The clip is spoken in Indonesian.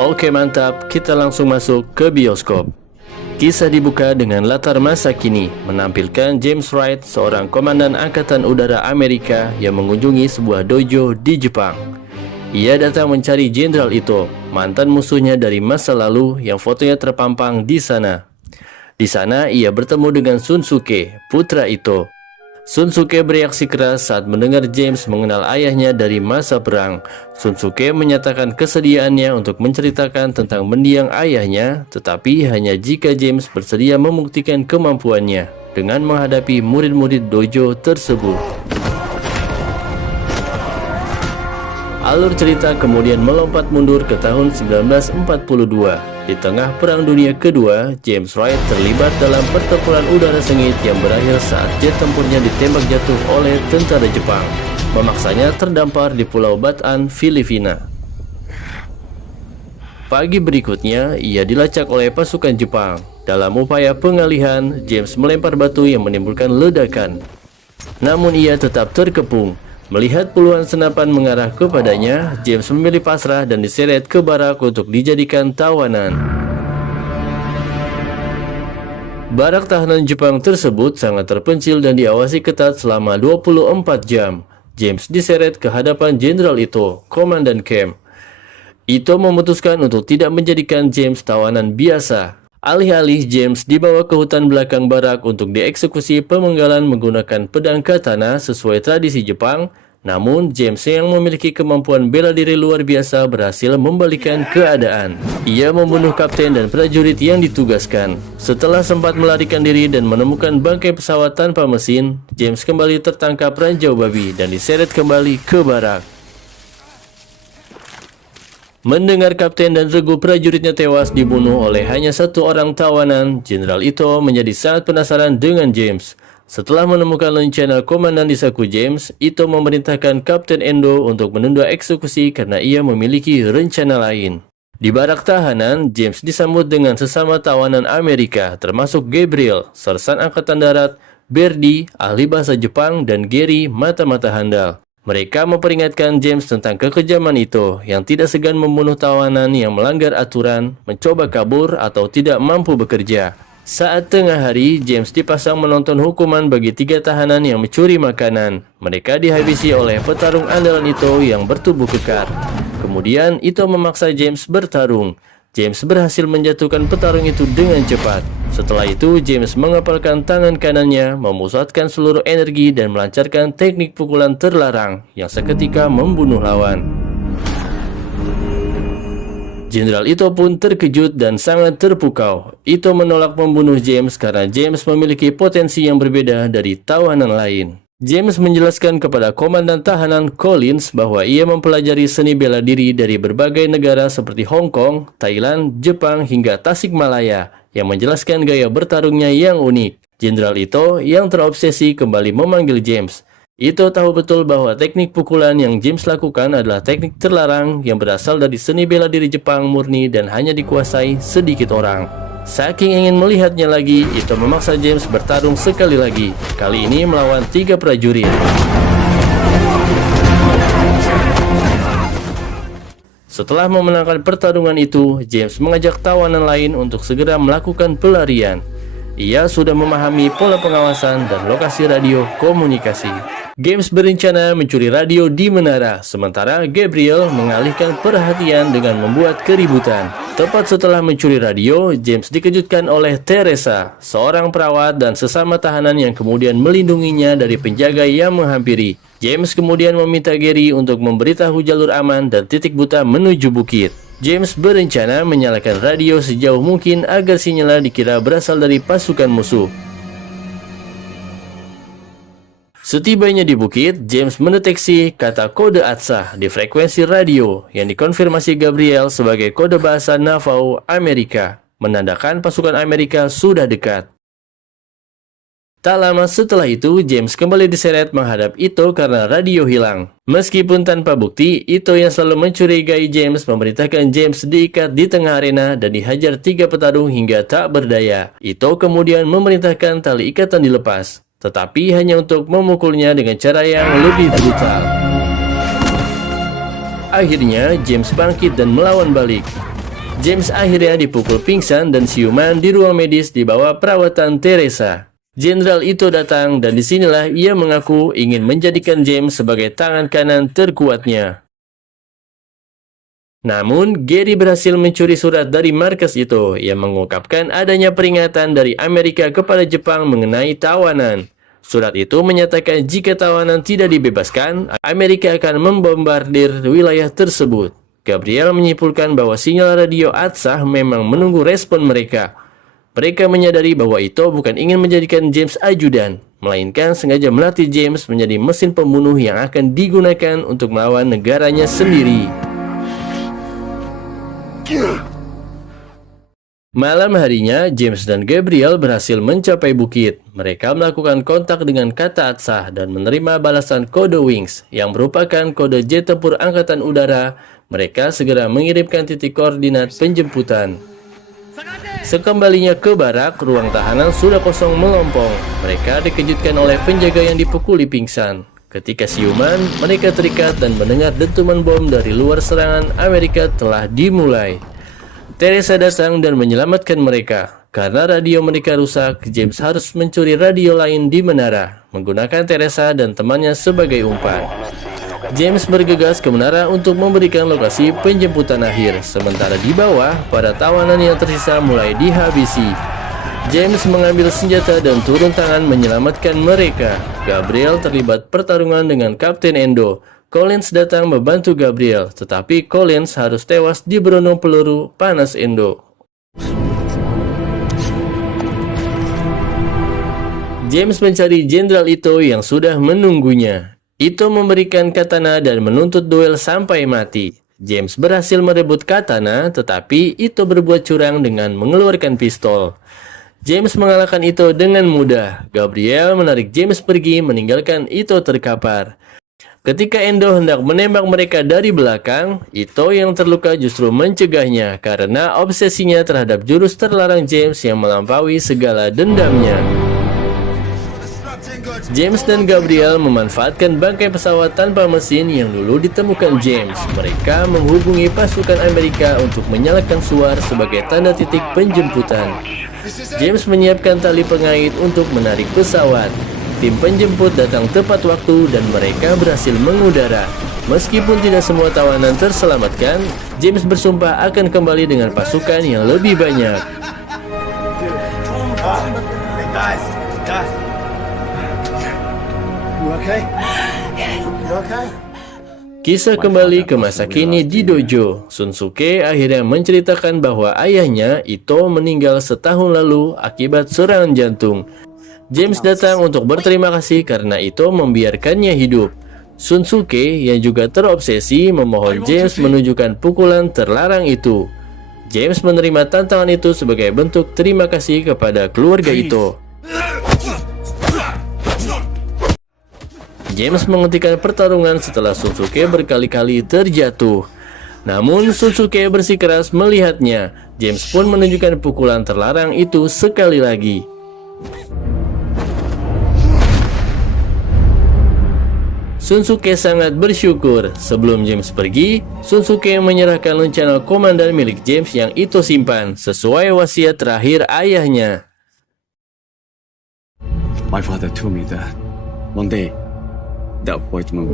Oke mantap, kita langsung masuk ke bioskop. Kisah dibuka dengan latar masa kini, menampilkan James Wright, seorang komandan Angkatan Udara Amerika yang mengunjungi sebuah dojo di Jepang. Ia datang mencari Jenderal Ito, mantan musuhnya dari masa lalu yang fotonya terpampang di sana. Di sana ia bertemu dengan Shunsuke, putra Ito. Shunsuke bereaksi keras saat mendengar James mengenal ayahnya dari masa perang. Shunsuke menyatakan kesediaannya untuk menceritakan tentang mendiang ayahnya, tetapi hanya jika James bersedia membuktikan kemampuannya dengan menghadapi murid-murid dojo tersebut. Alur cerita kemudian melompat mundur ke tahun 1942. Di tengah Perang Dunia Kedua, James Wright terlibat dalam pertempuran udara sengit yang berakhir saat jet tempurnya ditembak jatuh oleh tentara Jepang, memaksanya terdampar di Pulau Bataan, Filipina. Pagi berikutnya, ia dilacak oleh pasukan Jepang. Dalam upaya pengalihan, James melempar batu yang menimbulkan ledakan. Namun ia tetap terkepung. Melihat puluhan senapan mengarah kepadanya, James memilih pasrah dan diseret ke barak untuk dijadikan tawanan. Barak tahanan Jepang tersebut sangat terpencil dan diawasi ketat selama 24 jam. James diseret ke hadapan Jenderal Ito, komandan camp. Ito memutuskan untuk tidak menjadikan James tawanan biasa. Alih-alih James dibawa ke hutan belakang barak untuk dieksekusi pemenggalan menggunakan pedang katana sesuai tradisi Jepang. Namun James yang memiliki kemampuan bela diri luar biasa berhasil membalikan keadaan. Ia membunuh kapten dan prajurit yang ditugaskan. Setelah sempat melarikan diri dan menemukan bangkai pesawat tanpa mesin, James kembali tertangkap ranjau babi dan diseret kembali ke barak. Mendengar kapten dan regu prajuritnya tewas dibunuh oleh hanya satu orang tawanan, Jenderal Ito menjadi sangat penasaran dengan James. Setelah menemukan lencana komandan di saku James, Ito memerintahkan Kapten Endo untuk menunda eksekusi karena ia memiliki rencana lain. Di barak tahanan, James disambut dengan sesama tawanan Amerika, termasuk Gabriel, sersan Angkatan Darat, Berdi, ahli bahasa Jepang, dan Gary, mata-mata handal. Mereka memperingatkan James tentang kekejaman itu yang tidak segan membunuh tawanan yang melanggar aturan, mencoba kabur, atau tidak mampu bekerja. Saat tengah hari, James dipasang menonton hukuman bagi 3 tahanan yang mencuri makanan. Mereka dihabisi oleh petarung andalan itu yang bertubuh kekar. Kemudian, itu memaksa James bertarung. James berhasil menjatuhkan petarung itu dengan cepat. Setelah itu, James mengepalkan tangan kanannya, memusatkan seluruh energi dan melancarkan teknik pukulan terlarang yang seketika membunuh lawan. Jenderal Ito pun terkejut dan sangat terpukau. Ito menolak membunuh James karena James memiliki potensi yang berbeda dari tawanan lain. James menjelaskan kepada komandan tahanan Collins bahwa ia mempelajari seni bela diri dari berbagai negara seperti Hong Kong, Thailand, Jepang, hingga Tasikmalaya, yang menjelaskan gaya bertarungnya yang unik. Jenderal Ito yang terobsesi kembali memanggil James. Ito tahu betul bahwa teknik pukulan yang James lakukan adalah teknik terlarang yang berasal dari seni bela diri Jepang murni dan hanya dikuasai sedikit orang. Saking ingin melihatnya lagi, Ito memaksa James bertarung sekali lagi, kali ini melawan 3 prajurit. Setelah memenangkan pertarungan itu, James mengajak tawanan lain untuk segera melakukan pelarian. Ia sudah memahami pola pengawasan dan lokasi radio komunikasi. James berencana mencuri radio di menara, sementara Gabriel mengalihkan perhatian dengan membuat keributan. Tepat setelah mencuri radio, James dikejutkan oleh Teresa, seorang perawat dan sesama tahanan yang kemudian melindunginya dari penjaga yang menghampiri. James kemudian meminta Gary untuk memberitahu jalur aman dan titik buta menuju bukit. James berencana menyalakan radio sejauh mungkin agar sinyalnya dikira berasal dari pasukan musuh. Setibanya di bukit, James mendeteksi kata kode ATSA di frekuensi radio yang dikonfirmasi Gabriel sebagai kode bahasa Navajo Amerika, menandakan pasukan Amerika sudah dekat. Tak lama setelah itu, James kembali diseret menghadap Ito karena radio hilang. Meskipun tanpa bukti, Ito yang selalu mencurigai James memerintahkan James diikat di tengah arena dan dihajar 3 petarung hingga tak berdaya. Ito kemudian memerintahkan tali ikatan dilepas, tetapi hanya untuk memukulnya dengan cara yang lebih brutal. Akhirnya, James bangkit dan melawan balik. James akhirnya dipukul pingsan dan siuman di ruang medis di bawah perawatan Teresa. Jenderal Ito datang dan disinilah ia mengaku ingin menjadikan James sebagai tangan kanan terkuatnya. Namun, Gary berhasil mencuri surat dari markas itu yang mengungkapkan adanya peringatan dari Amerika kepada Jepang mengenai tawanan. Surat itu menyatakan jika tawanan tidak dibebaskan, Amerika akan membombardir wilayah tersebut. Gabriel menyimpulkan bahwa sinyal radio Atsah memang menunggu respon mereka. Mereka menyadari bahwa Ito bukan ingin menjadikan James ajudan, melainkan sengaja melatih James menjadi mesin pembunuh yang akan digunakan untuk melawan negaranya sendiri. Malam harinya, James dan Gabriel berhasil mencapai bukit. Mereka melakukan kontak dengan kata Atsah dan menerima balasan kode Wings, yang merupakan kode jet tempur angkatan udara. Mereka segera mengirimkan titik koordinat penjemputan. Sekembalinya ke barak, ruang tahanan sudah kosong melompong. Mereka dikejutkan oleh penjaga yang dipukuli pingsan. Ketika siuman, mereka terikat dan mendengar dentuman bom dari luar serangan Amerika telah dimulai. Teresa datang dan menyelamatkan mereka. Karena radio mereka rusak, James harus mencuri radio lain di menara, menggunakan Teresa dan temannya sebagai umpan. James bergegas ke menara untuk memberikan lokasi penjemputan akhir, sementara di bawah, para tawanan yang tersisa mulai dihabisi. James mengambil senjata dan turun tangan menyelamatkan mereka. Gabriel terlibat pertarungan dengan Kapten Endo. Collins datang membantu Gabriel, tetapi Collins harus tewas diberondong peluru panas Endo. James mencari Jenderal Ito yang sudah menunggunya. Ito memberikan katana dan menuntut duel sampai mati. James berhasil merebut katana, tetapi Ito berbuat curang dengan mengeluarkan pistol. James mengalahkan Ito dengan mudah. Gabriel menarik James pergi, meninggalkan Ito terkapar. Ketika Endo hendak menembak mereka dari belakang, Ito yang terluka justru mencegahnya karena obsesinya terhadap jurus terlarang James yang melampaui segala dendamnya. James dan Gabriel memanfaatkan bangkai pesawat tanpa mesin yang dulu ditemukan James. Mereka menghubungi pasukan Amerika untuk menyalakan suar sebagai tanda titik penjemputan. James menyiapkan tali pengait untuk menarik pesawat. Tim penjemput datang tepat waktu dan mereka berhasil mengudara. Meskipun tidak semua tawanan terselamatkan, James bersumpah akan kembali dengan pasukan yang lebih banyak. Kisah kembali ke masa kini di dojo. Sunsuke akhirnya menceritakan bahwa ayahnya, Ito, meninggal setahun lalu akibat serangan jantung. James datang untuk berterima kasih karena Ito membiarkannya hidup. Sunsuke yang juga terobsesi memohon James menunjukkan pukulan terlarang itu. James menerima tantangan itu sebagai bentuk terima kasih kepada keluarga Ito. James menghentikan pertarungan setelah Sunsuke berkali-kali terjatuh. Namun Sunsuke bersikeras melihatnya. James pun menunjukkan pukulan terlarang itu sekali lagi. Sunsuke sangat bersyukur. Sebelum James pergi, Sunsuke menyerahkan lencana komandan milik James yang Ito simpan, sesuai wasiat terakhir ayahnya. My father told me that one day that white moon